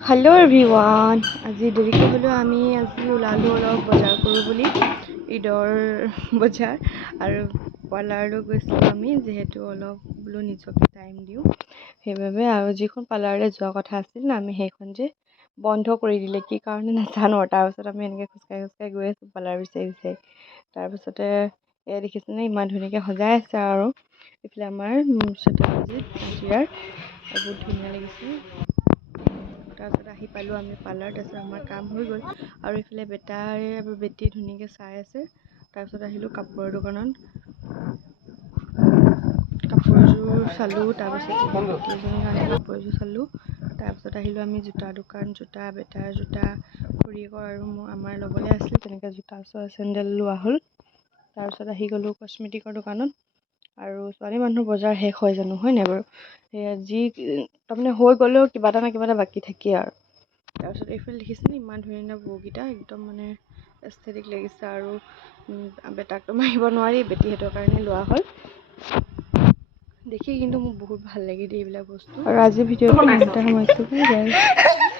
Hello' everyone, আজি দেৰিকৈ হ'লেও আমি আজি ওলালোঁ অলপ বজাৰ কৰোঁ বুলি, ঈদৰ বজাৰ। আৰু পাৰ্লাৰলৈ গৈছিলোঁ আমি, যিহেতু অলপ বোলো নিজকে টাইম দিওঁ সেইবাবে। আৰু যিখন পাৰ্লাৰলৈ যোৱা কথা আছিল না, আমি সেইখন যে বন্ধ কৰি দিলে, কি কাৰণে নাজানো। তাৰপিছত আমি এনেকৈ খোজকাঢ়ি খোজকাঢ়ি গৈ আছোঁ পাৰ্লাৰ বিচাৰি বিচাৰি। তাৰপিছতে এয়া দেখিছেনে, ইমান ধুনীয়াকৈ সজাই আছে। আৰু এইফালে আমাৰ চটাৰজিত নাজিৰাৰ বহুত ধুনীয়া লাগিছে। তাৰপিছত আহি পালোঁ আমি পাৰ্লাৰ, তাৰপিছত আমাৰ কাম হৈ গ'ল। আৰু এইফালে বেটাই আৰু বেটী ধুনীয়াকৈ চাই আছে। তাৰপিছত আহিলোঁ কাপোৰৰ দোকানত, কাপোৰযোৰ চালোঁ। তাৰপিছত বেটী এজনীৰ কাৰণে কাপোৰ এযোৰ চালোঁ। তাৰপিছত আহিলোঁ আমি জোতা দোকান, জোতা বেটাৰ জোতা, খুৰীয়েকৰ আৰু আমাৰ ল'বলৈ আছিল তেনেকৈ জোতা চেণ্ডেল লোৱা হ'ল। তাৰপিছত আহি গ'লোঁ কচমেটিকৰ দোকানত। আৰু ছোৱালী মানুহৰ বজাৰ শেষ হয় জানো, হয় নাই বাৰু? সেয়া যি তাৰমানে হৈ গ'লেও কিবা এটা না কিবা এটা বাকী থাকেই আৰু। তাৰপিছত এইফালে দেখিছেনে, ইমান ধুনীয়া ধুনীয়া বৌকেইটা, একদম মানে এস্থেটিক লাগিছে। আৰু বেটাকটো মাৰিব নোৱাৰি, বেটীহঁতৰ কাৰণে লোৱা হ'ল। দেখি কিন্তু মোৰ বহুত ভাল লাগে দেই এইবিলাক বস্তু। আৰু আজিৰ ভিডিঅ'টো ইমানতে সামৰিছোঁ। Bye bye.